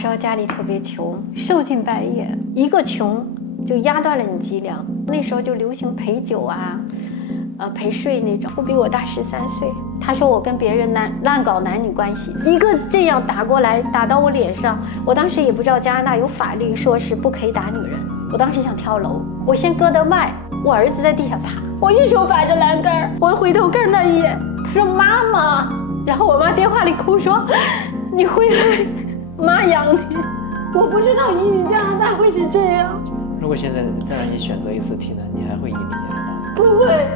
小时候家里特别穷，受尽败业，一个穷就压断了你脊梁。那时候就流行陪酒啊，陪睡那种。我比我大13岁，他说我跟别人乱搞男女关系，一个这样打过来，打到我脸上。我当时也不知道加拿大有法律说是不可以打女人，我当时想跳楼，我先割的脉，我儿子在地下爬，我一手把着栏杆，我回头看他一眼，他说妈妈，然后我妈电话里哭说你回来，妈养你。我不知道移民加拿大会是这样。如果现在再让你选择一次题呢，你还会移民加拿大？不会。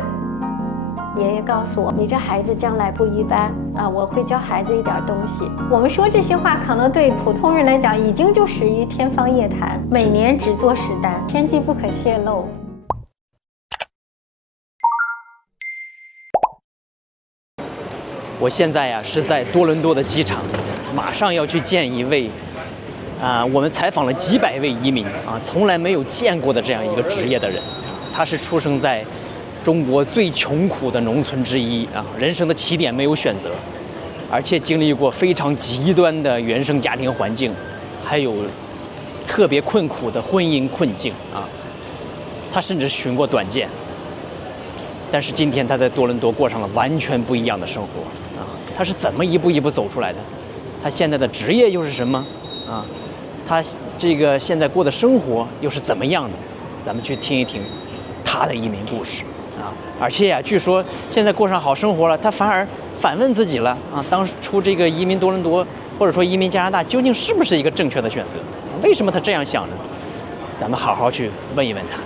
爷爷告诉我，你这孩子将来不一般啊，我会教孩子一点东西。我们说这些话，可能对普通人来讲，已经就属于天方夜谭。每年只做10单，天机不可泄露。我现在呀是在多伦多的机场，马上要去见一位，我们采访了几百位移民啊，从来没有见过的这样一个职业的人。他是出生在中国最穷苦的农村之一啊，人生的起点没有选择，而且经历过非常极端的原生家庭环境，还有特别困苦的婚姻困境啊。他甚至寻过短见，但是今天他在多伦多过上了完全不一样的生活啊！他是怎么一步一步走出来的？他现在的职业又是什么啊？他这个现在过的生活又是怎么样的？咱们去听一听他的移民故事啊！而且呀，据说现在过上好生活了，他反而反问自己了啊！当初这个移民多伦多或者说移民加拿大究竟是不是一个正确的选择？为什么他这样想呢？咱们好好去问一问他。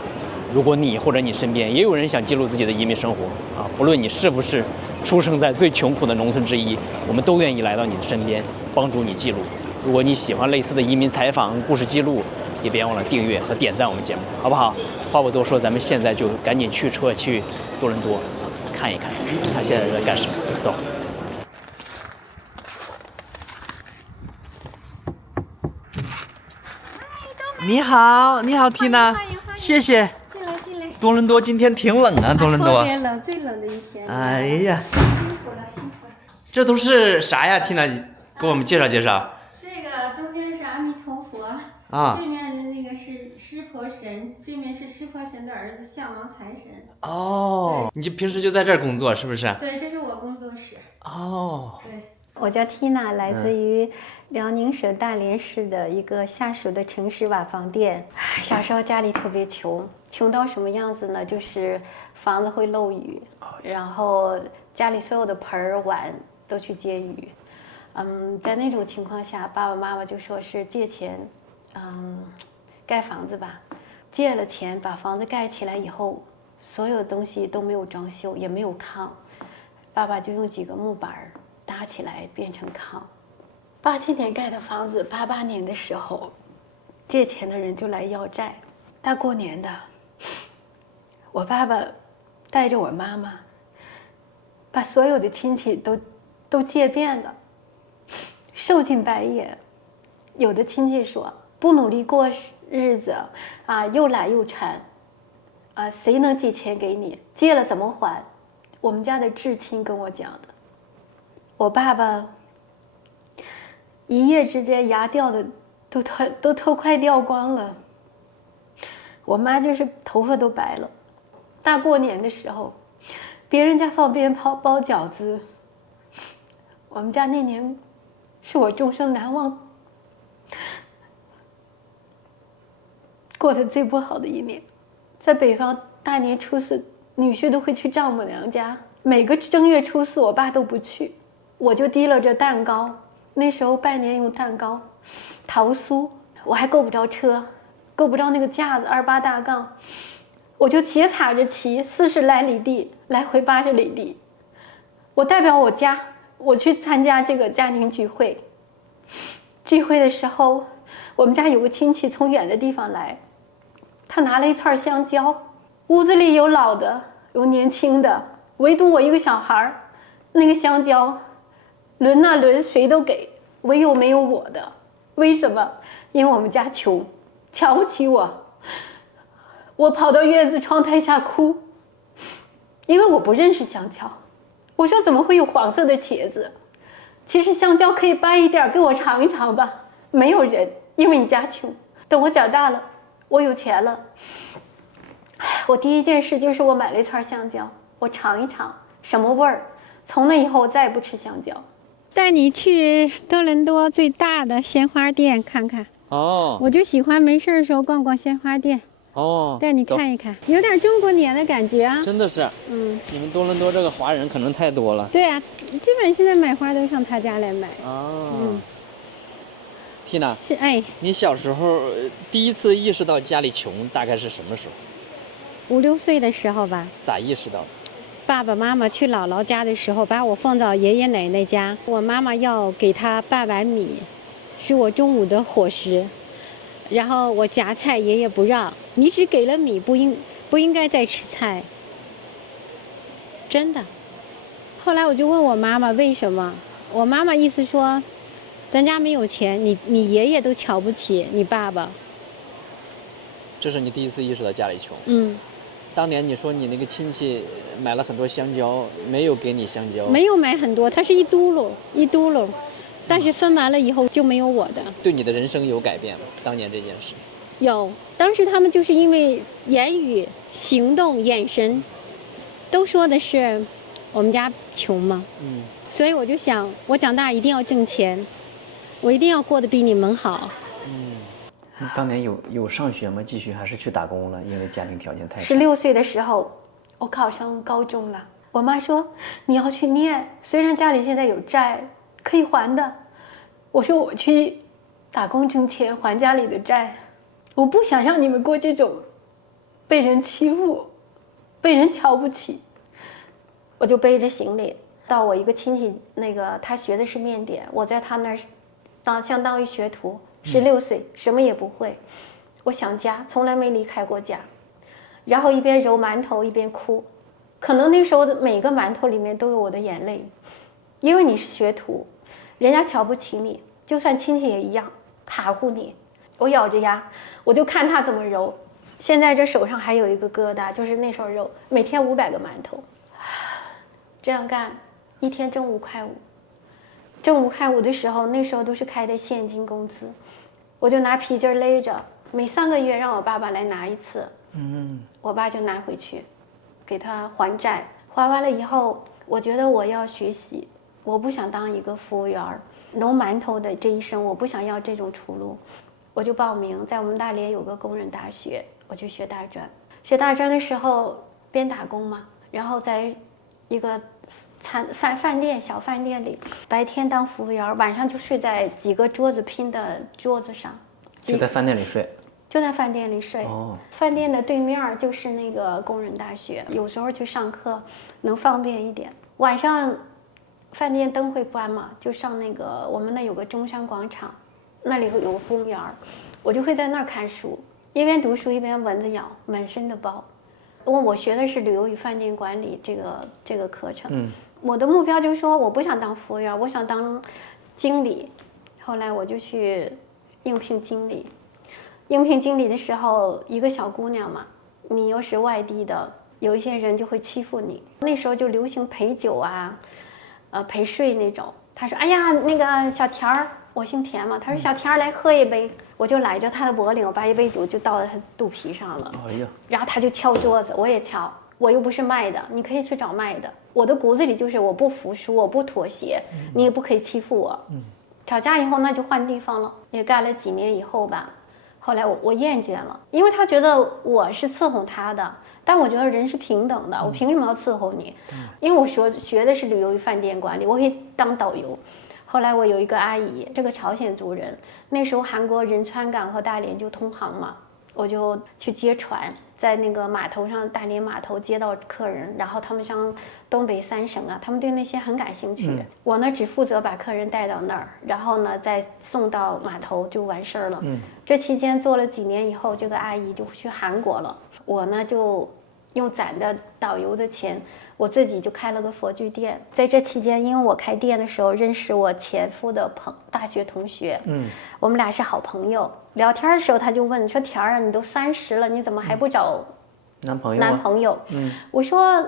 如果你或者你身边也有人想记录自己的移民生活啊，不论你是不是出生在最穷苦的农村之一，我们都愿意来到你的身边，帮助你记录。如果你喜欢类似的移民采访、故事记录，也别忘了订阅和点赞我们节目，好不好？话不多说，咱们现在就赶紧驱车去多伦多看一看他现在在干什么。走。你好，你好，Tina，谢谢。进来进来。多伦多今天挺冷啊，多伦多。特别冷，最冷的一天。哎呀，辛苦了，辛苦了。这都是啥呀？Tina，给我们介绍介绍。这个中间是阿弥陀佛啊，对面的那个是湿婆神，对面是湿婆神的儿子象王财神。哦，你就平时就在这儿工作是不是？对，这是我工作室。哦，对，我叫 Tina， 来自于辽宁省大连市的一个下属的城市瓦房店。小时候家里特别穷，穷到什么样子呢？就是房子会漏雨，然后家里所有的盆儿碗都去接雨。在那种情况下，爸爸妈妈就说是借钱，盖房子吧。借了钱把房子盖起来以后，所有东西都没有装修，也没有炕，爸爸就用几个木板搭起来变成炕。87年盖的房子，88年的时候，借钱的人就来要债。大过年的，我爸爸带着我妈妈，把所有的亲戚都借遍了，受尽败业。有的亲戚说不努力过日子啊，又懒又馋啊，谁能借钱给你？借了怎么还？我们家的至亲跟我讲的。我爸爸一夜之间牙掉的都快掉光了，我妈就是头发都白了。大过年的时候，别人家放鞭炮包饺子，我们家那年是我终生难忘过得最不好的一年。在北方，大年初4女婿都会去丈母娘家，每个正月初4我爸都不去，我就提了着蛋糕，那时候拜年用蛋糕桃酥，我还够不着车，够不着那个架子28大杠，我就斜踩着骑40来里地，来回80里地。我代表我家，我去参加这个家庭聚会。聚会的时候，我们家有个亲戚从远的地方来，他拿了一串香蕉，屋子里有老的有年轻的，唯独我一个小孩，那个香蕉轮啊轮谁都给，唯有没有我的。为什么？因为我们家穷，瞧不起我。我跑到院子窗台下哭，因为我不认识香蕉。我说怎么会有黄色的茄子？其实香蕉可以掰一点给我尝一尝吧。没有人，因为你家穷。等我长大了，我有钱了，我第一件事就是我买了一串香蕉，我尝一尝什么味儿。从那以后我再也不吃香蕉。带你去多伦多最大的鲜花店看看。哦，我就喜欢没事的时候逛逛鲜花店。哦，带你看一看，有点中国年的感觉啊。真的是，你们多伦多这个华人可能太多了。对啊，基本现在买花都上他家来买。哦，Tina，是哎，你小时候第一次意识到家里穷，大概是什么时候？5、6岁的时候吧。咋意识到的？爸爸妈妈去姥姥家的时候，把我放到爷爷奶奶家，我妈妈要给他半碗米，是我中午的伙食。然后我夹菜，爷爷不让，你只给了米，不应该再吃菜。真的。后来我就问我妈妈为什么，我妈妈意思说，咱家没有钱，你爷爷都瞧不起你爸爸。这是你第一次意识到家里穷。当年你说你那个亲戚买了很多香蕉，没有给你香蕉。没有买很多，它是一嘟噜，但是分完了以后就没有我的。对你的人生有改变吗？当年这件事。有，当时他们就是因为言语、行动、眼神，都说的是我们家穷嘛。所以我就想，我长大一定要挣钱，我一定要过得比你们好。当年有上学吗？继续还是去打工了？因为家庭条件太差。16岁的时候，我考上高中了。我妈说你要去念，虽然家里现在有债，可以还的。我说我去打工挣钱还家里的债，我不想让你们过这种被人欺负、被人瞧不起。我就背着行李到我一个亲戚他学的是面点，我在他那儿相当于学徒。16岁，什么也不会，我想家，从来没离开过家，然后一边揉馒头一边哭，可能那时候的每个馒头里面都有我的眼泪，因为你是学徒，人家瞧不起你，就算亲戚也一样哈呼你。我咬着牙，我就看他怎么揉，现在这手上还有一个疙瘩，就是那时候揉，每天500个馒头，这样干，一天挣5块5。挣5块5的时候，那时候都是开的现金工资，我就拿皮筋勒着，每3个月让我爸爸来拿一次，我爸就拿回去，给他还债。还完了以后，我觉得我要学习，我不想当一个服务员，揉馒头的这一生，我不想要这种出路，我就报名在我们大连有个工人大学，我去学大专。学大专的时候边打工嘛，然后在一个小饭店里，白天当服务员，晚上就睡在几个桌子拼的桌子上，就在饭店里睡。就在饭店里睡。饭店的对面就是那个工人大学，有时候去上课能方便一点。晚上饭店灯会关嘛，就上我们那有个中山广场，那里有个公园，我就会在那儿看书，一边读书一边蚊子咬，满身的包。我学的是旅游与饭店管理这个课程。我的目标就是说，我不想当服务员，我想当经理。后来我就去应聘经理。应聘经理的时候，一个小姑娘嘛，你又是外地的，有一些人就会欺负你。那时候就流行陪酒啊，陪睡那种。他说：“哎呀，那个小田儿，我姓田嘛。”他说：“小田儿来喝一杯。”我就揽着他的脖领，我把一杯酒就倒在他肚皮上了。哎呀！然后他就敲桌子，我也敲。我又不是卖的，你可以去找卖的。我的骨子里就是我不服输，我不妥协，你也不可以欺负我。吵架以后那就换地方了，也干了几年以后吧。后来我厌倦了，因为他觉得我是伺候他的，但我觉得人是平等的，我凭什么要伺候你？因为我学的是旅游与饭店管理，我可以当导游。后来我有一个阿姨，这个朝鲜族人，那时候韩国仁川港和大连就通航嘛，我就去接船，在那个码头上，大连码头接到客人，然后他们像东北3省啊，他们对那些很感兴趣。我呢只负责把客人带到那儿，然后呢再送到码头就完事儿了。这期间做了几年以后，这个阿姨就去韩国了，我呢就用攒的导游的钱，我自己就开了个佛具店。在这期间，因为我开店的时候认识我前夫的大学同学，我们俩是好朋友。聊天的时候他就问说：“田儿啊，你都30了，你怎么还不找男朋友？”我说：“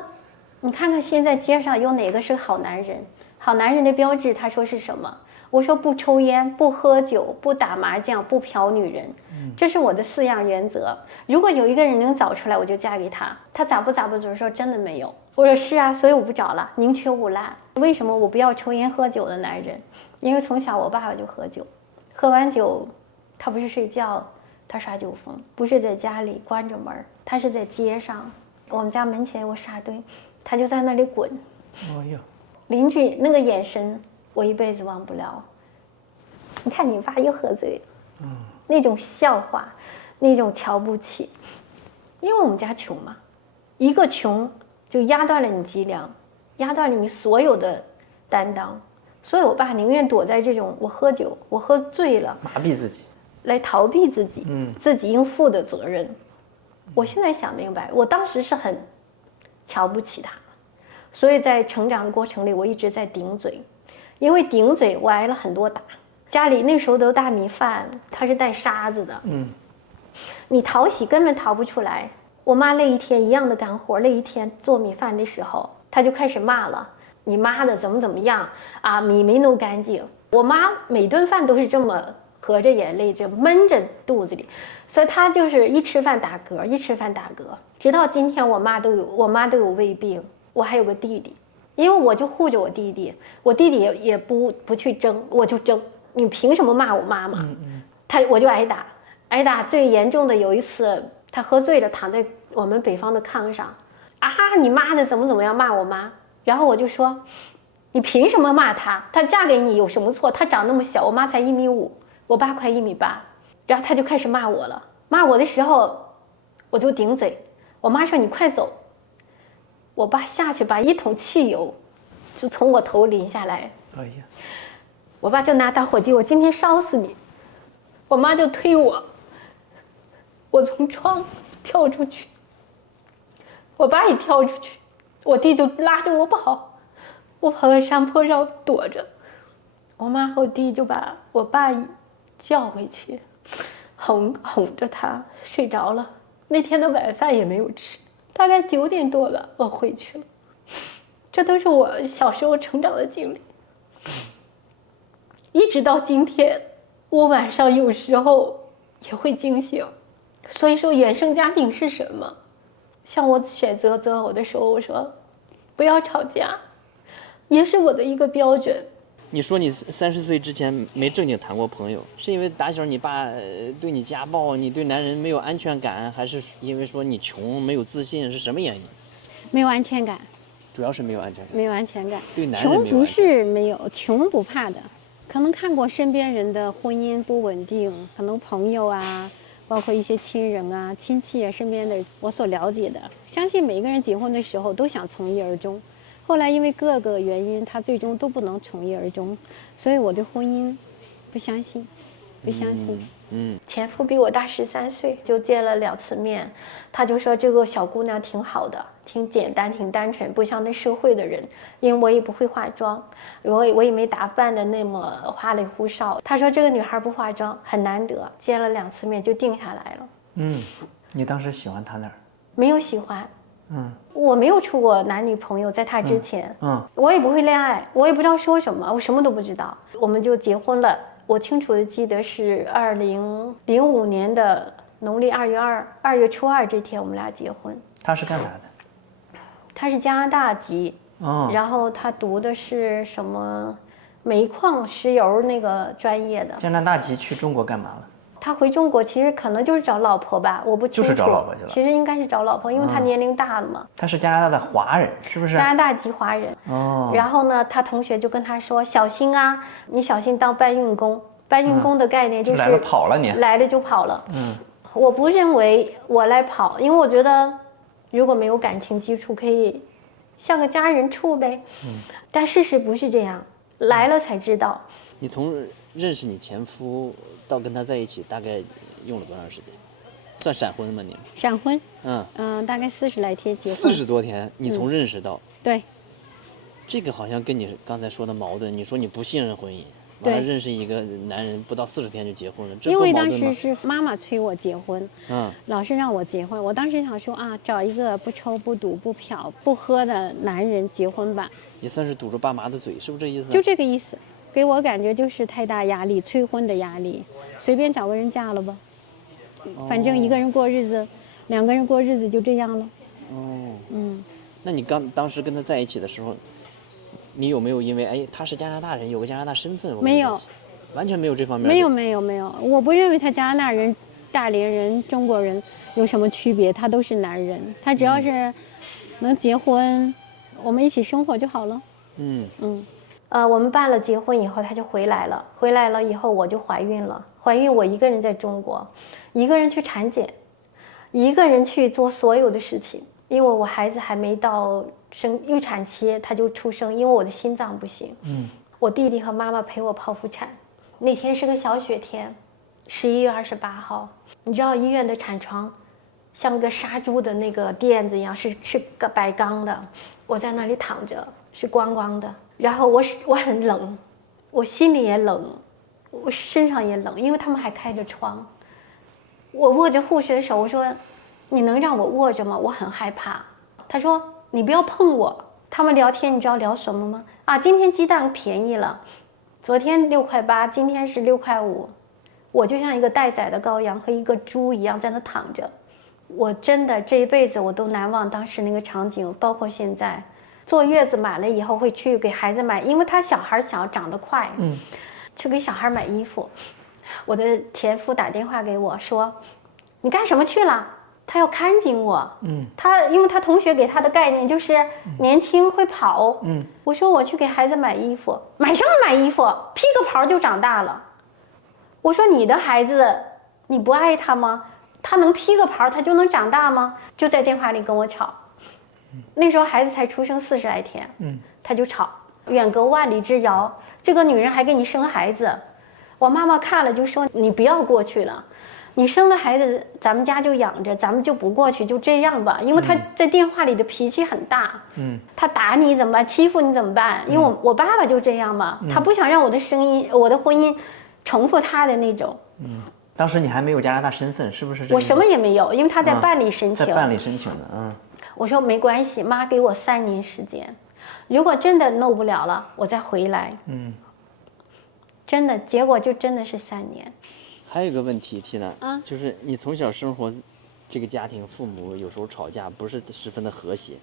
你看看现在街上有哪个是好男人？好男人的标志，他说是什么？”我说不抽烟，不喝酒，不打麻将，不嫖女人，这是我的4样原则。如果有一个人能找出来，我就嫁给他。他咂不嘴说真的没有。我说是啊，所以我不找了，宁缺毋滥。为什么我不要抽烟喝酒的男人？因为从小我爸爸就喝酒，喝完酒，他不是睡觉，他耍酒疯，不是在家里关着门，他是在街上。我们家门前有个沙堆，他就在那里滚。哎呦，邻居那个眼神，我一辈子忘不了。你看你爸又喝醉了，那种笑话，那种瞧不起，因为我们家穷嘛，一个穷就压断了你脊梁，压断了你所有的担当。所以我爸宁愿躲在这种我喝酒，我喝醉了，麻痹自己，来逃避自己，自己应负的责任。我现在想明白，我当时是很瞧不起他，所以在成长的过程里，我一直在顶嘴，因为顶嘴我挨了很多打。家里那时候都大米饭，它是带沙子的，你淘洗根本淘不出来。我妈累一天一样的干活，累一天做米饭的时候，她就开始骂了：“你妈的怎么样啊？米没弄干净。”我妈每顿饭都是这么合着眼泪就闷着肚子里，所以她就是一吃饭打嗝，一吃饭打嗝。直到今天我妈都有胃病，我还有个弟弟，因为我就护着我弟弟，我弟弟也不去争，我就争。你凭什么骂我妈妈？我就挨打，挨打最严重的有一次，他喝醉了躺在我们北方的炕上，啊，你妈的怎么样骂我妈？然后我就说，你凭什么骂她？她嫁给你有什么错？她长那么小，我妈才1.5米，我爸快1.8米，然后他就开始骂我了。骂我的时候，我就顶嘴。我妈说你快走。我爸下去把1桶汽油就从我头淋下来。哎呀，我爸就拿打火机，我今天烧死你。我妈就推我，我从窗跳出去，我爸也跳出去，我弟就拉着我跑，我跑到山坡上躲着。我妈和我弟就把我爸叫回去，哄着他睡着了。那天的晚饭也没有吃，大概9点多吧，我回去了。这都是我小时候成长的经历，一直到今天，我晚上有时候也会惊醒。所以说原生家庭是什么？像我选择择偶的时候，我说不要吵架，也是我的一个标准。你说你30岁之前没正经谈过朋友，是因为打小你爸对你家暴，你对男人没有安全感，还是因为说你穷没有自信，是什么原因？没有安全感，主要是没有安全感。没有安全感。对男人没有安全感。穷不是没有，穷不怕的。可能看过身边人的婚姻不稳定，可能朋友啊，包括一些亲人啊、亲戚啊，身边的我所了解的，相信每一个人结婚的时候都想从一而终。后来因为各个原因，他最终都不能从一而终，所以我对婚姻不相信，不相信。前夫比我大13岁，就见了2次面，他就说这个小姑娘挺好的，挺简单，挺单纯，不像那社会的人。因为我也不会化妆，我也没打扮的那么花里胡哨。他说这个女孩不化妆很难得，见了2次面就定下来了。你当时喜欢他哪儿？没有喜欢。我没有处过男女朋友，在他之前，我也不会恋爱，我也不知道说什么，我什么都不知道，我们就结婚了。我清楚的记得是2005年的农历2月初2这天，我们俩结婚。他是干啥的？他是加拿大籍，然后他读的是什么煤矿石油那个专业的。加拿大籍去中国干嘛了？他回中国其实可能就是找老婆吧，我不清楚。就是找老婆去了。其实应该是找老婆，因为他年龄大了嘛。他是加拿大的华人，是不是？加拿大籍华人。然后呢，他同学就跟他说：“小心啊，你小心当搬运工。搬运工的概念就是来了跑了你。来了就跑了。我不认为我来跑，因为我觉得如果没有感情基础，可以像个家人处呗。但事实不是这样，来了才知道。你从认识你前夫到跟他在一起，大概用了多长时间？算闪婚吗？你闪婚？大概40来天结婚。40多天，你从认识到对，这个好像跟你刚才说的矛盾。你说你不信任婚姻，完了认识一个男人不到40天就结婚了，这因为多矛盾吗？当时是妈妈催我结婚，老是让我结婚。我当时想说啊，找一个不抽不赌不嫖不喝的男人结婚吧，也算是堵住爸妈的嘴，是不是这意思？就这个意思。给我感觉就是太大压力，催婚的压力，随便找个人嫁了吧，反正一个人过日子，两个人过日子就这样了。那你当时跟他在一起的时候，你有没有因为他是加拿大人，有个加拿大身份？没有，完全没有这方面。没有，我不认为他加拿大人、大连人、中国人有什么区别，他都是男人，他只要是能结婚，我们一起生活就好了。我们办了结婚以后，他就回来了。回来了以后，我就怀孕了。怀孕我一个人在中国，一个人去产检，一个人去做所有的事情。因为我孩子还没到预产期，他就出生，因为我的心脏不行。我弟弟和妈妈陪我剖腹产。那天是个小雪天，11月28号。你知道医院的产床像个杀猪的那个垫子一样，是个白钢的。我在那里躺着，是光光的。然后我很冷，我心里也冷，我身上也冷，因为他们还开着窗。我握着护士的手，我说：“你能让我握着吗？我很害怕。”他说：“你不要碰我。”他们聊天，你知道聊什么吗？今天鸡蛋便宜了，昨天6.8块，今天是6.5块。我就像一个待宰的羔羊和一个猪一样在那躺着。我真的这一辈子我都难忘当时那个场景，包括现在。坐月子满了以后会去给孩子买，因为他小孩小长得快，去给小孩买衣服。我的前夫打电话给我说：“你干什么去了？”他要看紧我。因为他同学给他的概念就是年轻会跑。我说我去给孩子买衣服，买什么买衣服？披个袍就长大了。我说你的孩子你不爱他吗？他能披个袍他就能长大吗？就在电话里跟我吵。那时候孩子才出生40来天，他就吵，远隔万里之遥，这个女人还给你生孩子。我妈妈看了就说：“你不要过去了，你生了孩子咱们家就养着，咱们就不过去，就这样吧。”因为他在电话里的脾气很大，他打你怎么办？欺负你怎么办？因为我爸爸就这样嘛，他不想让我的婚姻重复他的那种。当时你还没有加拿大身份，是不是？我什么也没有，因为他在办理申请。在办理申请的，我说没关系，妈给我3年时间，如果真的弄不了了，我再回来。真的，结果就真的是3年。还有一个问题，Tina，就是你从小生活这个家庭，父母有时候吵架不是十分的和谐，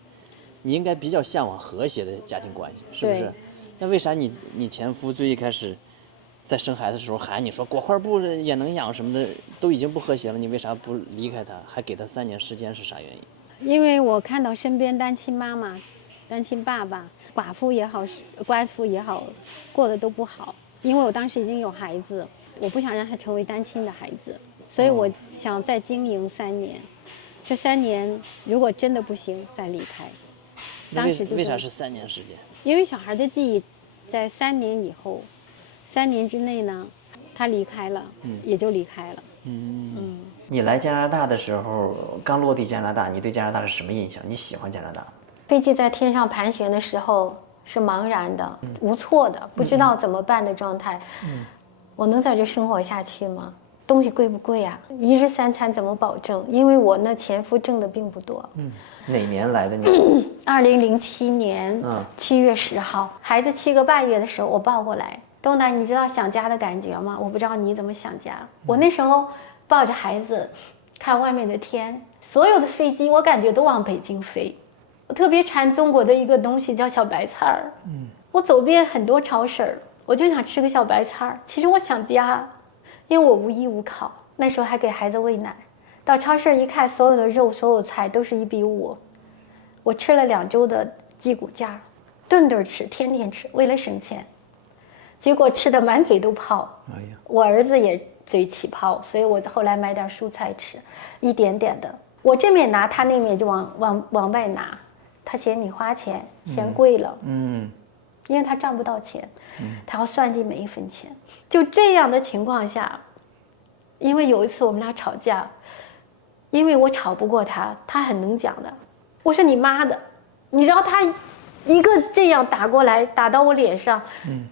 你应该比较向往和谐的家庭关系，是不是？那为啥你前夫最一开始在生孩子的时候喊你说裹块布也能养什么的，都已经不和谐了，你为啥不离开他，还给他3年时间，是啥原因？因为我看到身边单亲妈妈、单亲爸爸、寡妇也好、官夫也好，过得都不好。因为我当时已经有孩子，我不想让他成为单亲的孩子，所以我想再经营3年。这3年如果真的不行，再离开。当时就为啥是3年时间？因为小孩的记忆在3年以后，3年之内呢，他离开了，也就离开了。你来加拿大的时候，刚落地加拿大，你对加拿大是什么印象？你喜欢加拿大？飞机在天上盘旋的时候是茫然的、无措的，不知道怎么办的状态。我能在这生活下去吗？东西贵不贵啊？1日3餐怎么保证？因为我那前夫挣的并不多。哪年来的你？2007年7月10号，孩子7个半月的时候，我抱过来。东南，你知道想家的感觉吗？我不知道你怎么想家。我那时候抱着孩子，看外面的天，所有的飞机我感觉都往北京飞。我特别馋中国的一个东西叫小白菜儿。我走遍很多超市，我就想吃个小白菜儿。其实我想家，因为我无依无靠，那时候还给孩子喂奶。到超市一看，所有的肉、所有菜都是1比5。我吃了2周的鸡骨架，顿顿吃，天天吃，为了省钱。结果吃的满嘴都泡。我儿子也嘴起泡，所以我后来买点蔬菜吃，一点点的。我这面拿，他那面就往外拿，他嫌你花钱，嫌贵了。因为他赚不到钱，他要算计每一分钱。就这样的情况下，因为有一次我们俩吵架，因为我吵不过他，他很能讲的。我说你妈的，你知道他一个这样打过来，打到我脸上。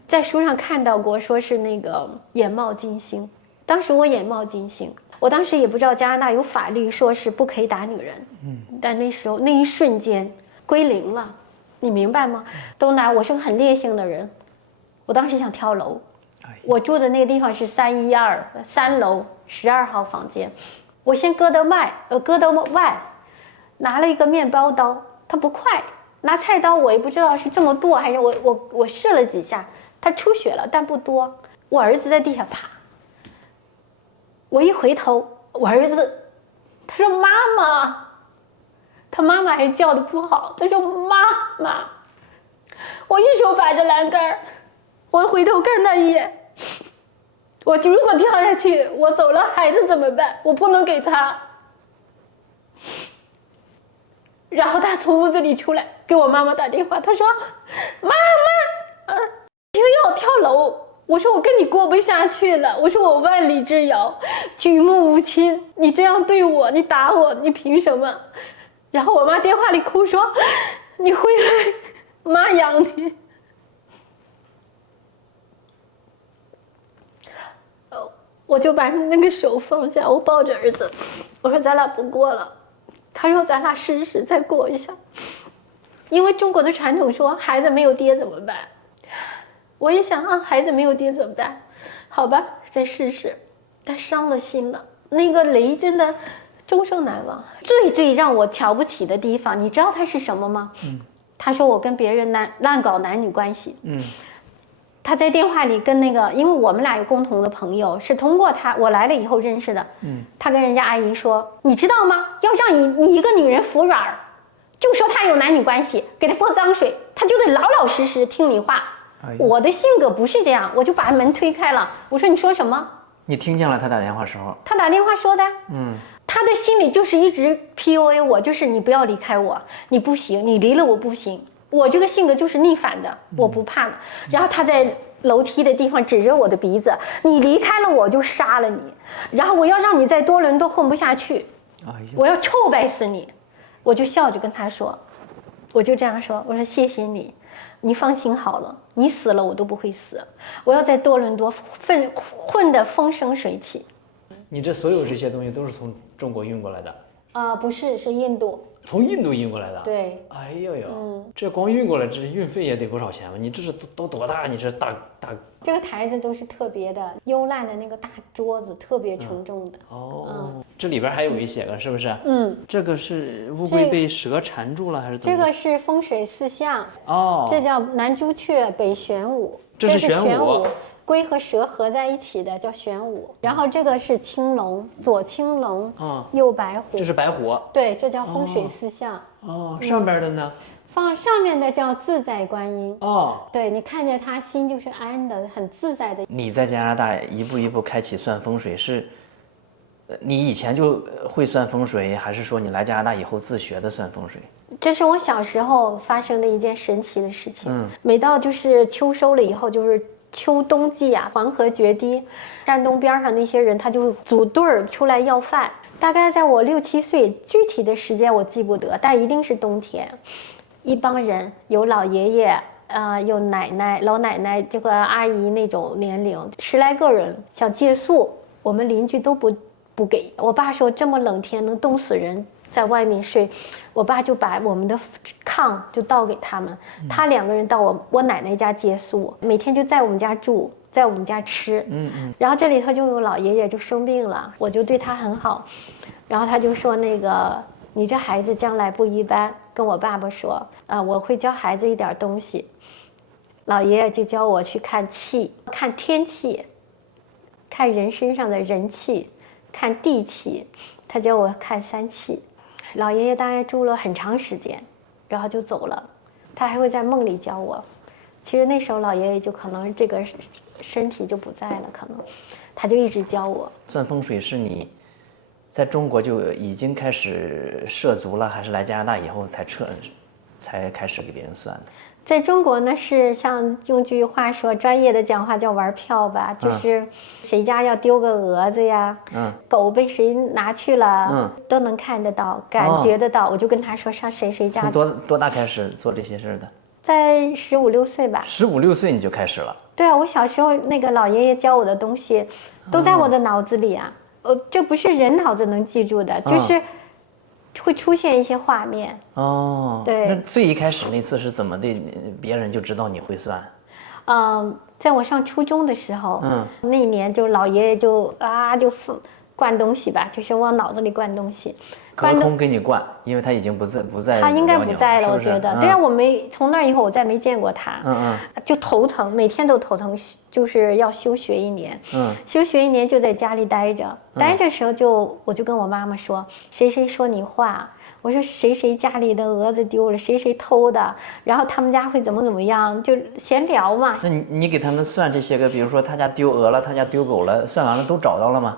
在书上看到过，说是那个眼冒金星。当时我眼冒金星，我当时也不知道加拿大有法律说是不可以打女人。但那时候那一瞬间归零了。你明白吗？东南，我是个很烈性的人，我当时想跳楼。我住的那个地方是3楼12号房间，我先割到外，拿了一个面包刀，它不快，拿菜刀我也不知道是这么剁还是我试了几下，它出血了，但不多。我儿子在地下爬，我一回头，我儿子，他说妈妈，他妈妈还叫的不好，他说妈妈，我一手把着栏杆，我回头看他一眼。我如果跳下去，我走了，孩子怎么办？我不能给他。然后他从屋子里出来，给我妈妈打电话，他说：“妈妈，又要跳楼。”我说：“我跟你过不下去了。”我说：“我万里之遥，举目无亲，你这样对我，你打我，你凭什么？”然后我妈电话里哭说：“你回来，妈养你。”我就把那个手放下，我抱着儿子，我说咱俩不过了。他说咱俩试试再过一下，因为中国的传统说孩子没有爹怎么办？我也想啊，孩子没有爹怎么办？好吧，再试试。但伤了心了，那个雷真的终生难忘。最让我瞧不起的地方，你知道他是什么吗？他说我跟别人乱搞男女关系。他在电话里跟那个，因为我们俩有共同的朋友，是通过他我来了以后认识的。他跟人家阿姨说，你知道吗？要让你一个女人服软，就说她有男女关系，给她泼脏水，她就得老老实实听你话。我的性格不是这样，我就把门推开了。我说你说什么？你听见了他打电话时候？他打电话说的。他的心里就是一直 PUA 我，就是你不要离开我，你不行，你离了我不行。我这个性格就是逆反的，我不怕的。然后他在楼梯的地方指着我的鼻子，你离开了我就杀了你，然后我要让你在多伦多混不下去，我要臭败死你。我就笑着跟他说，我就这样说，我说谢谢你，你放心好了，你死了我都不会死，我要在多伦多混得风生水起。你这所有这些东西都是从中国运过来的？不是，是印度。从印度运过来的？对。哎呦呦，这光运过来，这运费也得不少钱吧？你这是都多大？你这大。这个台子都是特别的幽烂的那个大桌子，特别沉重的。这里边还有一些个，是不是？这个是乌龟被蛇缠住了还是怎么？这个是风水四象。这叫南朱雀，北玄武。这是玄武。龟和蛇合在一起的叫玄武，然后这个是青龙，左青龙，右白虎，这是白虎。对，这叫风水四象。上边的呢？上面的叫自在观音。对，你看着他心就是安的，很自在的。你在加拿大一步一步开启算风水，是你以前就会算风水，还是说你来加拿大以后自学的算风水？这是我小时候发生的一件神奇的事情。每到就是秋收了以后，就是秋冬季啊，黄河决堤，山东边上那些人他就组队儿出来要饭。大概在我6、7岁，具体的时间我记不得，但一定是冬天。一帮人，有老爷爷，有奶奶、老奶奶，这个阿姨那种年龄，10来个人想借宿，我们邻居都不给。我爸说这么冷天能冻死人，在外面睡，我爸就把我们的炕就倒给他们，他2个人到我奶奶家借宿，每天就在我们家住，在我们家吃。然后这里头就有老爷爷就生病了，我就对他很好，然后他就说那个你这孩子将来不一般，跟我爸爸说我会教孩子一点东西。老爷爷就教我去看气，看天气，看人身上的人气，看地气，他教我看3气。老爷爷大概住了很长时间，然后就走了。他还会在梦里教我。其实那时候老爷爷就可能这个身体就不在了，可能他就一直教我。算风水是你在中国就已经开始涉足了，还是来加拿大以后才开始给别人算的？在中国呢，是像用句话说，专业的讲话叫玩票吧，就是谁家要丢个蛾子呀，狗被谁拿去了，都能看得到，感觉得到。我就跟他说上谁家。从多大开始做这些事的？在15、16岁吧。15、16岁你就开始了？对啊，我小时候那个老爷爷教我的东西，都在我的脑子里啊。这不是人脑子能记住的，就是会出现一些画面。对。那最一开始那次是怎么的？别人就知道你会算？在我上初中的时候，那一年就老爷爷就灌东西吧，就是往脑子里灌东西。隔空给你灌，因为他已经不在。他应该不在了，是我觉得。对啊，从那以后我再没见过他。就头疼，每天都头疼，就是要休学1年。休学1年就在家里待着，待着时候我就跟我妈妈说，谁说你话。我说谁家里的蛾子丢了，谁偷的，然后他们家会怎么样，就闲聊嘛。那你给他们算这些个，比如说他家丢鹅了，他家丢狗了，算完了都找到了吗？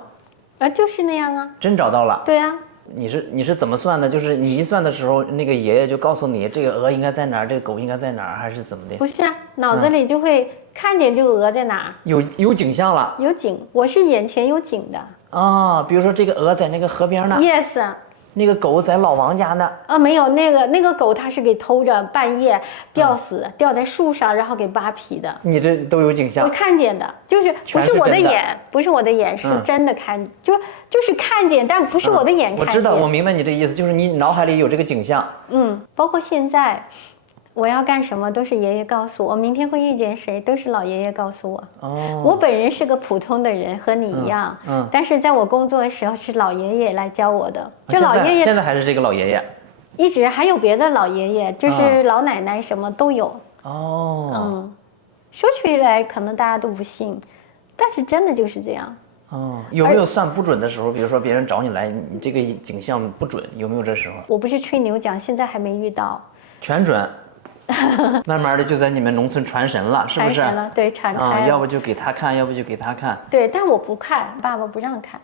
就是那样啊。真找到了。对啊。你是怎么算的？就是你一算的时候，那个爷爷就告诉你这个鹅应该在哪儿，这个狗应该在哪儿，还是怎么的？不是啊，脑子里就会看见这个鹅在哪儿。有景象了。有景，我是眼前有景的。啊，比如说这个鹅在那个河边呢。Yes。那个狗在老王家呢。没有，那个狗它是给偷着，半夜吊死，吊在树上，然后给扒皮的。你这都有景象。我看见的，就是不是我的眼，不是我的眼，是真的看，就是看见，但不是我的眼看见。我知道，我明白你的意思，就是你脑海里有这个景象。包括现在。我要干什么都是爷爷告诉我，明天会遇见谁都是老爷爷告诉我。我本人是个普通的人，和你一样。但是在我工作的时候是老爷爷来教我的。就老爷爷现在还是这个老爷爷，一直还有别的老爷爷，就是老奶奶什么都有。说起来可能大家都不信，但是真的就是这样。有没有算不准的时候？比如说别人找你来，你这个景象不准，有没有这时候？我不是吹牛讲，现在还没遇到。全准。慢慢的就在你们农村传神了，是不是？传神了，对，传开了。要不就给他看，要不就给他看。对，但我不看，爸爸不让看。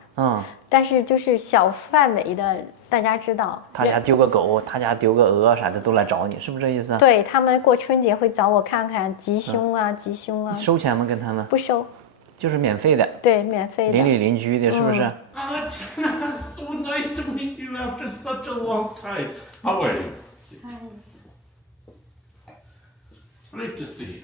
但是就是小范围的，大家知道。他家丢个狗，他家丢个鹅啥的都来找你，是不是这意思？对，他们过春节会找我看看吉凶啊，吉凶啊。收钱吗？跟他们？不收。就是免费的。对，免费的。邻里邻居的，是不是？So nice to meet you after such a long time. How are you? Hi. Great to see you.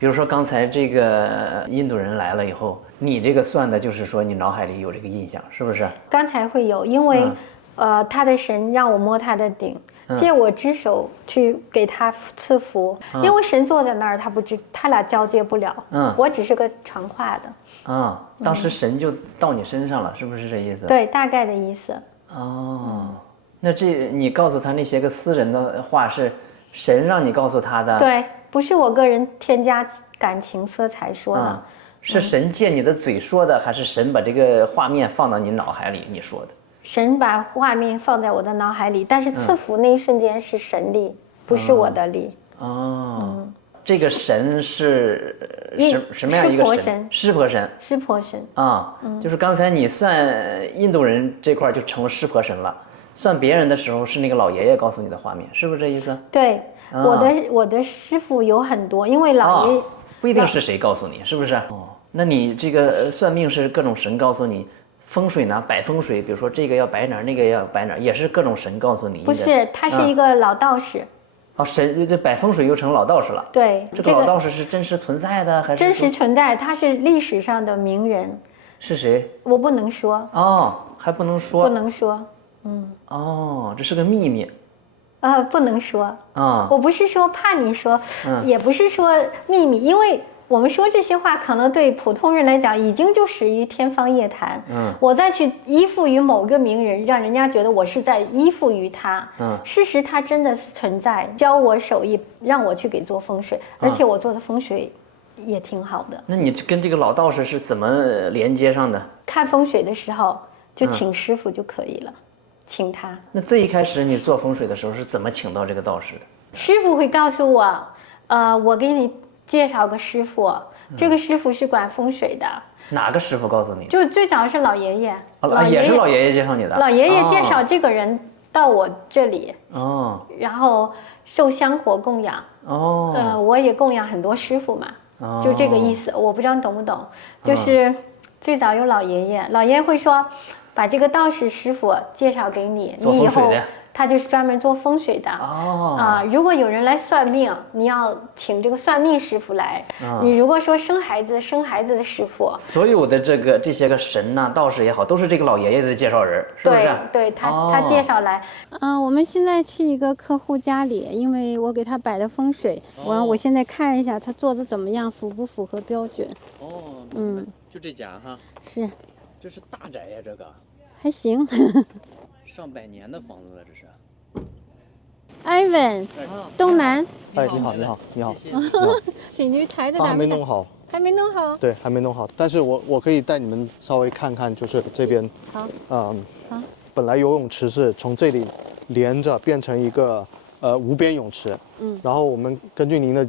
比如说刚才这个印度人来了以后，你这个算的就是说你脑海里有这个印象，是不是？刚才会有，因为他的神让我摸他的顶，借我之手去给他赐福，因为神坐在那儿，他俩交接不了，我只是个传话的。当时神就到你身上了，是不是这意思？对，大概的意思。那你告诉他那些个私人的话是神让你告诉他的？对，不是我个人添加感情色彩说的。是神借你的嘴说的，还是神把这个画面放到你脑海里你说的？神把画面放在我的脑海里，但是赐福那一瞬间是神力，不是我的力。这个神是什么样一个神？湿婆神。湿婆神就是刚才你算印度人这块就成了湿婆神了，算别人的时候是那个老爷爷告诉你的画面，是不是这意思？对，我的师傅有很多，因为老爷不一定是谁告诉你，是不是？那你这个算命是各种神告诉你，风水呢摆风水，比如说这个要摆哪儿，那个要摆哪儿，也是各种神告诉你。不是，他是一个老道士。神这摆风水又成老道士了。对，这个老道士是真实存在的还是？真实存在，他是历史上的名人。是谁？我不能说。还不能说。不能说。这是个秘密。不能说。我不是说怕你说，也不是说秘密，因为我们说这些话可能对普通人来讲已经就始于天方夜谭。我再去依附于某个名人，让人家觉得我是在依附于他。事实他真的是存在，教我手艺，让我去给做风水，而且我做的风水也挺好的。那你跟这个老道士是怎么连接上的？看风水的时候就请师傅就可以了，请他。那最一开始你做风水的时候是怎么请到这个道士的？师傅会告诉我，我给你介绍个师傅，这个师傅是管风水的，哪个师傅告诉你？就最早是老爷爷，也是老爷爷介绍你的。老爷爷介绍这个人到我这里，哦，然后受香火供养。哦，我也供养很多师傅嘛，就这个意思。我不知道你懂不懂，就是最早有老爷爷，老爷爷会说，把这个道士师傅介绍给你，你以后他就是专门做风水的。如果有人来算命，你要请这个算命师傅来。你如果说生孩子的师傅，所有的这些个神呐、道士也好，都是这个老爷爷的介绍人，是不是？对，他介绍来。我们现在去一个客户家里，因为我给他摆的风水，我现在看一下他做的怎么样，符不符合标准。就这家哈。是。这是大宅呀，这个。还行。上百年的房子了，这是。Ivan，东南。哎，你好，你好，你好。水泥台子还没弄好。还没弄好。对，还没弄好。但是我可以带你们稍微看看，就是这边。好。好。本来游泳池是从这里连着变成一个无边泳池。然后我们根据您的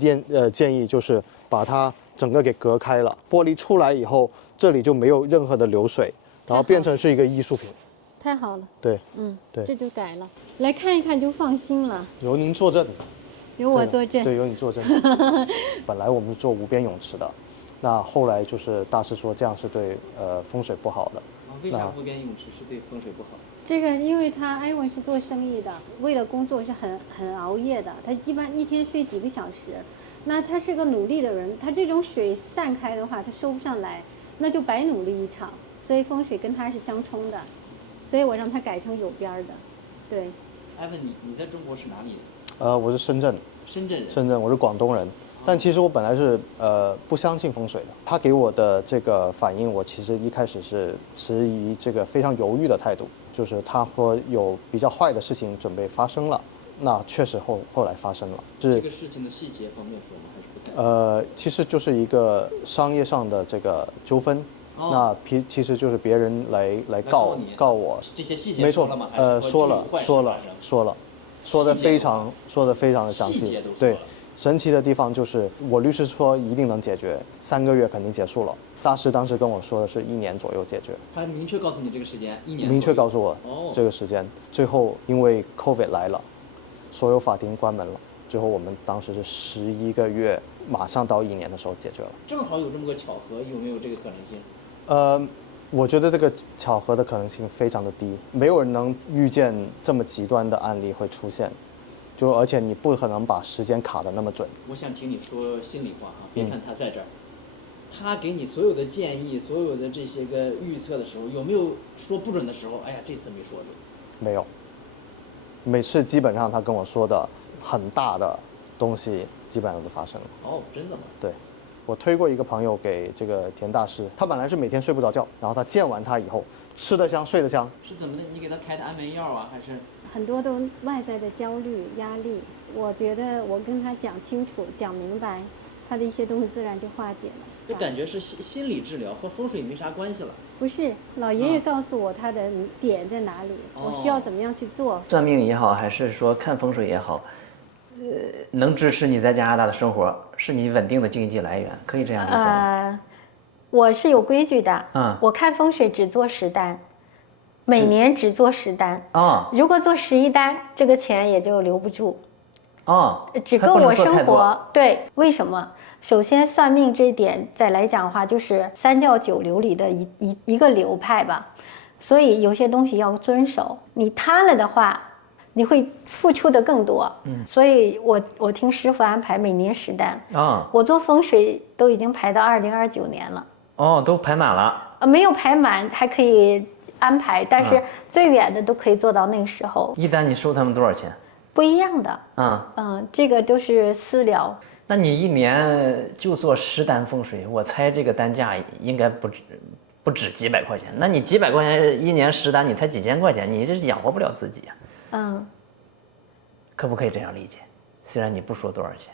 建议，就是把它整个给隔开了。玻璃出来以后，这里就没有任何的流水，然后变成是一个艺术品。太好了。对。对。这就改了，来看一看就放心了。由您坐镇。由我坐镇。对，由你坐镇。本来我们做无边泳池的，那后来就是大师说这样是对风水不好的。为啥无边泳池是对风水不好？这个因为艾文是做生意的，为了工作是很熬夜的，他基本上一天睡几个小时。那他是个努力的人，他这种水散开的话，他收不上来，那就白努力一场。所以风水跟他是相冲的，所以我让他改成有边的。对。艾文，你在中国是哪里人？我是深圳。深圳人。深圳，我是广东人。但其实我本来是不相信风水的。他给我的这个反应，我其实一开始是持以这个非常犹豫的态度，就是他说有比较坏的事情准备发生了。那确实后来发生了。这个事情的细节方面说吗？还是不太？其实就是一个商业上的这个纠纷。那其实就是别人来告我。这些细节没错了吗？说了，说的非常的详细。对。神奇的地方就是我律师说一定能解决，3个月肯定结束了。大师当时跟我说的是1年左右解决。他明确告诉你这个时间，1年。明确告诉我这个时间。最后因为 COVID 来了，所有法庭关门了。最后我们当时是11个月，马上到1年的时候解决了。正好有这么个巧合，有没有这个可能性？我觉得这个巧合的可能性非常的低，没有人能预见这么极端的案例会出现。而且你不可能把时间卡得那么准。我想请你说心里话哈，别看他在这儿，他给你所有的建议、所有的这些个预测的时候，有没有说不准的时候？哎呀，这次没说准。没有。每次基本上他跟我说的很大的东西，基本上都发生了。哦，真的吗？对。我推过一个朋友给这个田大师，他本来是每天睡不着觉，然后他见完他以后，吃得香，睡得香。是怎么的？你给他开的安眠药啊，还是？很多都外在的焦虑、压力，我觉得我跟他讲清楚、讲明白，他的一些东西自然就化解了。我感觉是心理治疗和风水没啥关系了。不是，老爷爷告诉我他的点在哪里，我需要怎么样去做。算命也好，还是说看风水也好，能支持你在加拿大的生活，是你稳定的经济来源，可以这样理解吗？我是有规矩的，我看风水只做10单。每年只做10单如果做11单，这个钱也就留不住只够我生活。对，为什么？首先算命这一点再来讲的话，就是3教9流里的一个流派吧，所以有些东西要遵守。你贪了的话，你会付出的更多。所以我听师傅安排每年10单我做风水都已经排到2029年了。都排满了？没有排满，还可以安排，但是最远的都可以做到那个时候。一单你收他们多少钱？不一样的。这个都是私聊。那你1年就做10单风水，我猜这个单价应该不止几百块钱。那你几百块钱1年10单，你才几千块钱，你这养活不了自己呀。可不可以这样理解？虽然你不说多少钱。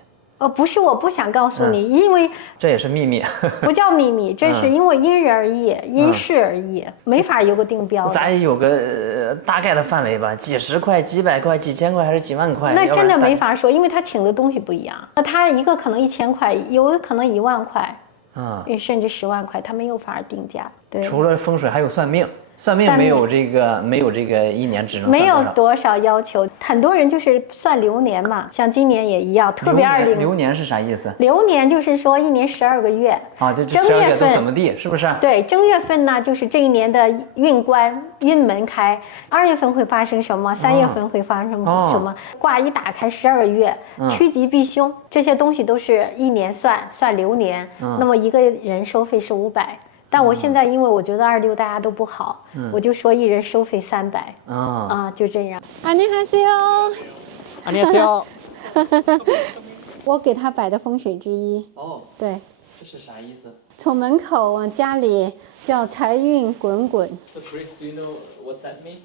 不是，我不想告诉你，因为这也是秘密。不叫秘密，这是因为因人而异，因事而异，没法有个定标。咱也有个大概的范围吧，几十块、几百块、几千块还是几万块？那真的没法说，因为他请的东西不一样。那他一个可能1000块，有的可能1万块。甚至10万块，他没有法儿定价。对，除了风水还有算命。算命没有这个一年只能算没有多少要求，很多人就是算流年嘛，像今年也一样，特别流年是啥意思？流年就是说1年12个月啊，这12月都怎么地，是不是？对，正月份呢就是这一年的运关运门开，2月份会发生什么，3月份会发生什么，卦一打开12个月，趋吉避凶，这些东西都是一年算流年，那么一个人收费是500。但我现在因为我觉得26大家都不好，我就说一人收费300就这样。안녕하세요。안녕하세요。我给他摆的风水之一。对。这是啥意思？从门口往家里叫财运滚滚。So Chris, do you know what's that mean?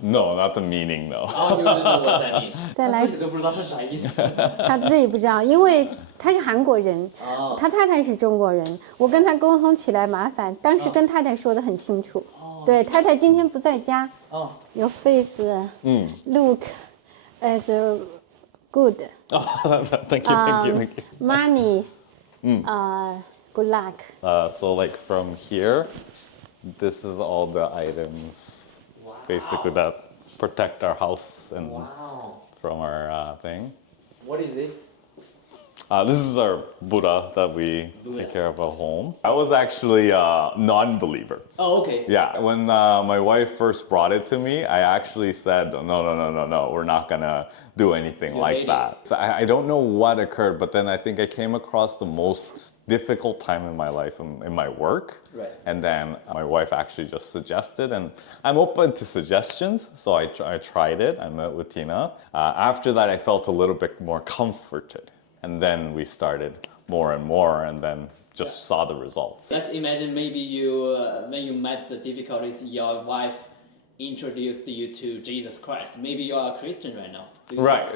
No, not the meaning though. Oh, you don't know what's that mean? 再来，他自己都不知道是啥意思。他自己不知道，因为他是韩国人，他太太是中国人，我跟他沟通起来麻烦。当时跟太太说得很清楚，对，太太今天不在家。Your face look as good. Thank you. Money, good luck. So like from here, this is all the items, basically that protect our house and from our thing. What is this? This is our Buddha that we take care of at home. I was actually a non-believer. Oh, okay. Yeah, when my wife first brought it to me, I actually said, no, we're not gonna do anything like that. So I don't know what occurred, but then I think I came across the most difficult time in my life in my work. Right. And then my wife actually just suggested, and I'm open to suggestions, so I tried it. I met with Tina. After that, I felt a little bit more comforted. And then we started more and more, and then just saw the results. Let's imagine maybe you, when you met the difficulties, your wife introduced you to Jesus Christ. Maybe you are a Christian right now. Right.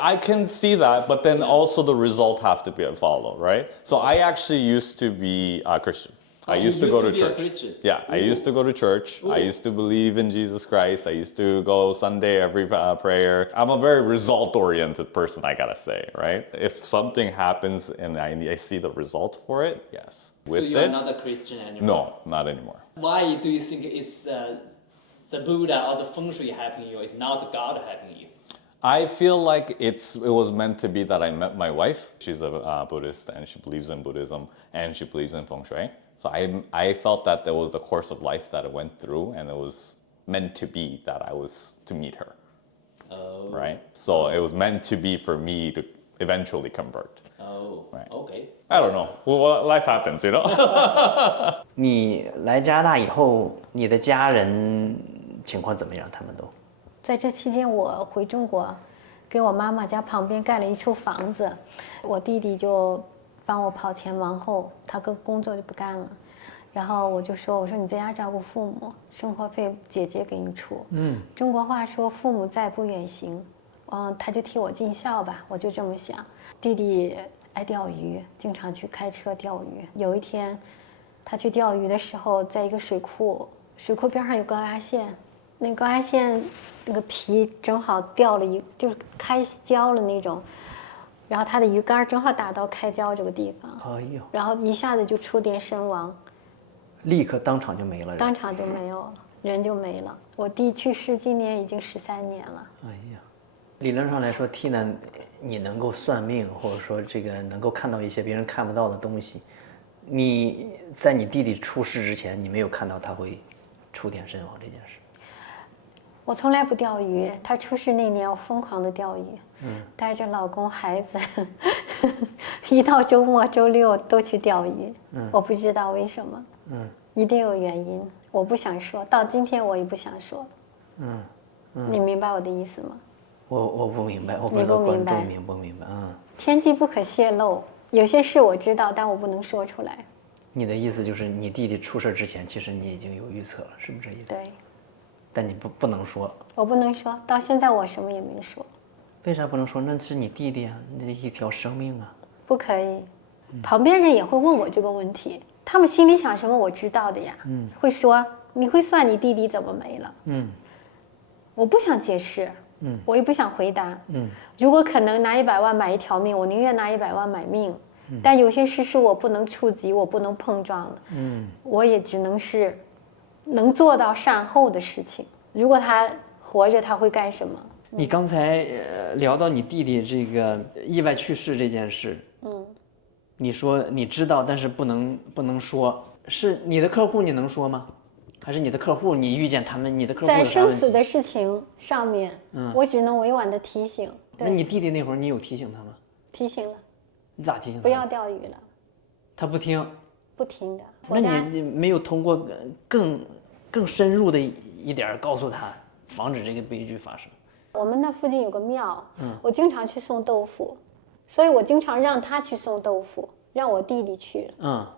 I can see that, but then also the result have to be followed, right? So I actually used to be a Christian. I used to go to church. Yeah, I used to go to church. I used to believe in Jesus Christ. I used to go Sunday every prayer. I'm a very result-oriented person, I gotta say, right? If something happens and I see the result for it, yes. So you're not a Christian anymore? No, not anymore. Why do you think it's the Buddha or the feng shui helping you? It's not the God helping you? I feel like it was meant to be that I met my wife. She's a Buddhist and she believes in Buddhism and she believes in feng shui. So I felt that there was a course of life that I went through, and it was meant to be that I was to meet her. Oh. Right? So it was meant to be for me to eventually convert. Oh. Right. Okay. I don't know. Well, life happens, you know? 你来加拿大以后，你的家人情况怎么样？他们都？在这期间，我回中国，给我妈妈家旁边盖了一处房子，我弟弟就帮我跑前忙后，他工作就不干了，然后我说你在家照顾父母，生活费姐姐给你出。中国话说父母在不远行，他就替我尽孝吧，我就这么想。弟弟爱钓鱼，经常去开车钓鱼。有一天，他去钓鱼的时候，在一个水库边上有高压线，那高压线那个皮正好掉了就是开胶了那种。然后他的鱼竿正好打到开胶这个地方，哎呦！然后一下子就触电身亡，立刻当场就没了，当场就没有了，人就没了。我弟去世今年已经13年了。哎呀，理论上来说 ，Tina， 你能够算命，或者说这个能够看到一些别人看不到的东西，你在你弟弟出事之前，你没有看到他会触电身亡这件事。我从来不钓鱼，他出事那年我疯狂的钓鱼，带着老公孩子，一到周末周六都去钓鱼，我不知道为什么，一定有原因，我不想说，到今天我也不想说，你明白我的意思吗？我不明白，我你不明白，不明白啊。天机不可泄露，有些事我知道，但我不能说出来。你的意思就是你弟弟出事之前，其实你已经有预测了，是不是这意思？对。但你不能说，我不能说，到现在我什么也没说。为啥不能说？那是你弟弟啊，那一条生命啊。不可以，旁边人也会问我这个问题，他们心里想什么我知道的呀。会说你会算你弟弟怎么没了。我不想解释，我也不想回答。如果可能拿100万买一条命，我宁愿拿100万买命。但有些事是我不能触及，我不能碰撞的。我也只能是能做到善后的事情。如果他活着，他会干什么？你刚才聊到你弟弟这个意外去世这件事，你说你知道，但是不能说，是你的客户你能说吗？还是你的客户你遇见他们，你的客户在有啥问题？生死的事情上面，我只能委婉的提醒。那你弟弟那会儿你有提醒他吗？提醒了，你咋提醒他？不要钓鱼了，他不听。不停的。那你没有通过更深入的一点儿告诉他，防止这个悲剧发生？我们那附近有个庙，我经常去送豆腐，所以我经常让他去送豆腐，让我弟弟去，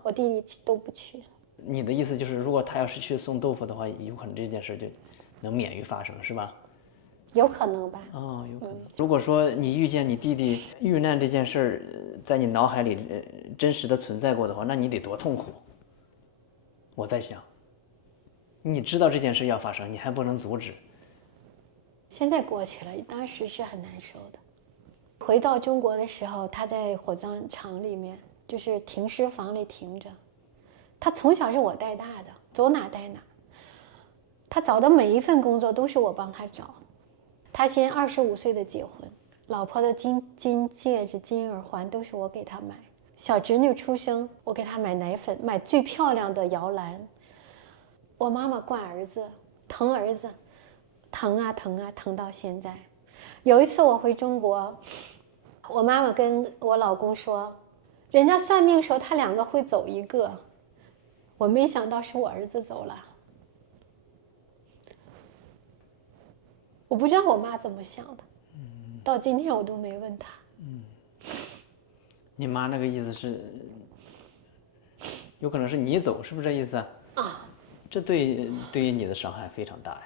我弟弟都不去。你的意思就是，如果他要是去送豆腐的话，有可能这件事就能免于发生，是吧？有可能吧。哦，有可能。如果说你遇见你弟弟遇难这件事儿，在你脑海里真实的存在过的话，那你得多痛苦。我在想，你知道这件事要发生，你还不能阻止。现在过去了，当时是很难受的。回到中国的时候，他在火葬场里面，就是停尸房里停着。他从小是我带大的，走哪带哪。他找的每一份工作都是我帮他找。他先25岁的结婚，老婆的金戒指、金耳环都是我给他买。小侄女出生，我给他买奶粉，买最漂亮的摇篮。我妈妈惯儿子，疼儿子，疼啊疼啊疼到现在。有一次我回中国，我妈妈跟我老公说，人家算命说他2个会走一个，我没想到是我儿子走了。我不知道我妈怎么想的，到今天我都没问她。你妈那个意思是，有可能是你走，是不是这意思啊？啊，这对于你的伤害非常大呀。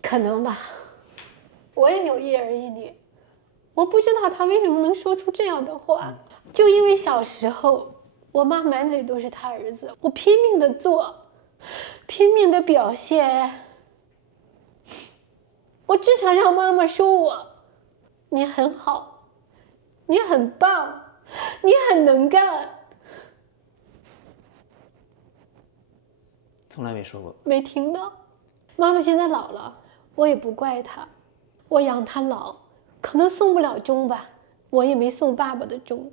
可能吧，我也有一儿一女，我不知道她为什么能说出这样的话。就因为小时候，我妈满嘴都是她儿子，我拼命的做，拼命的表现。我只想让妈妈说我，你很好，你很棒，你很能干。从来没说过。没听到。妈妈现在老了，我也不怪她，我养她老，可能送不了终吧，我也没送爸爸的终。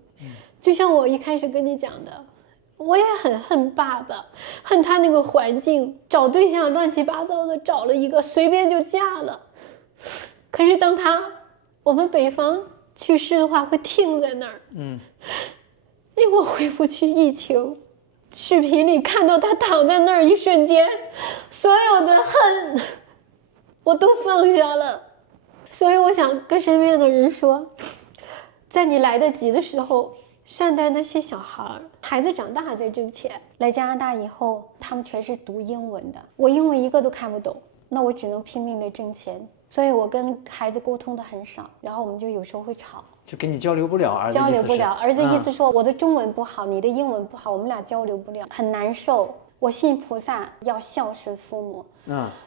就像我一开始跟你讲的，我也很恨爸爸，恨他那个环境，找对象乱七八糟的，找了一个随便就嫁了。可是当我们北方去世的话，会停在那儿。因为我回不去疫情，视频里看到他躺在那儿，一瞬间，所有的恨我都放下了。所以我想跟身边的人说，在你来得及的时候，善待那些小孩。孩子长大再挣钱。来加拿大以后，他们全是读英文的，我英文一个都看不懂，那我只能拼命的挣钱。所以我跟孩子沟通的很少，然后我们就有时候会吵，就跟你交流不了。儿子交流不了。儿子意思说我的中文不好，你的英文不好，我们俩交流不了，很难受。我信菩萨要孝顺父母，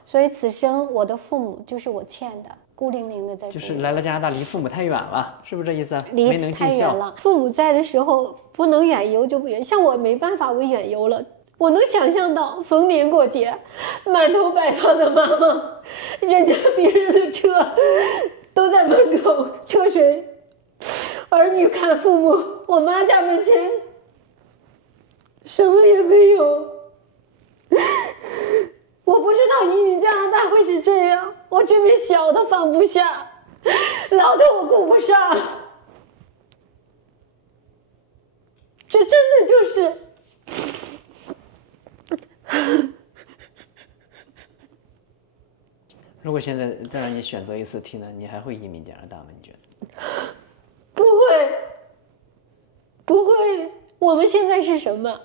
所以此生我的父母就是我欠的，孤零零的在。就是来了加拿大，离父母太远了，是不是这意思？离太远了，父母在的时候不能远游就不远，像我没办法，我远游了。我能想象到逢年过节，满头白发的妈妈，人家别人的车都在门口车水，儿女看父母，我妈家门前什么也没有。我不知道移民加拿大会是这样，我这边小的放不下，老的我顾不上，这真的就是如果现在再让你选择一次替呢，你还会移民加拿大吗？你觉得？不会，不会。我们现在是什么？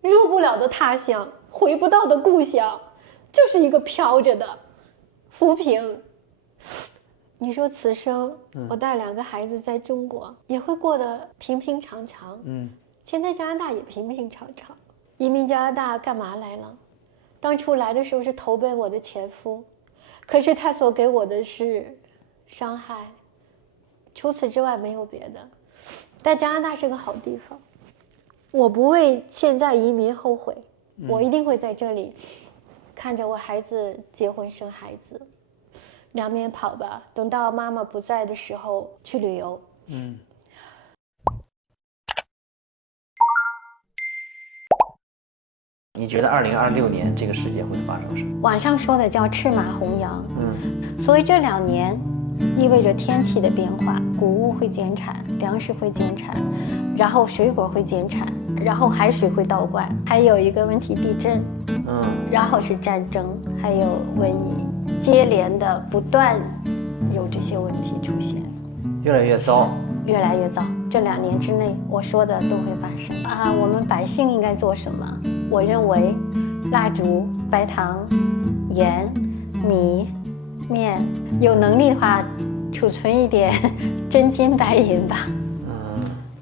入不了的他乡，回不到的故乡，就是一个飘着的浮萍。你说此生我带2个孩子在中国也会过得平平常常，现在加拿大也平平常常。移民加拿大干嘛来了？当初来的时候是投奔我的前夫，可是他所给我的是伤害，除此之外没有别的。但加拿大是个好地方，我不为现在移民后悔，我一定会在这里看着我孩子结婚生孩子，两边跑吧。等到妈妈不在的时候去旅游。你觉得2026年这个世界会发生什么？网上说的叫赤马红羊，所以这2年意味着天气的变化，谷物会减产，粮食会减产，然后水果会减产，然后海水会倒灌，还有一个问题地震，然后是战争，还有瘟疫，接连的不断有这些问题出现，越来越糟，越来越糟。这2年之内我说的都会发生啊。我们百姓应该做什么？我认为蜡烛、白糖、盐、米、面，有能力的话储存一点真金白银吧。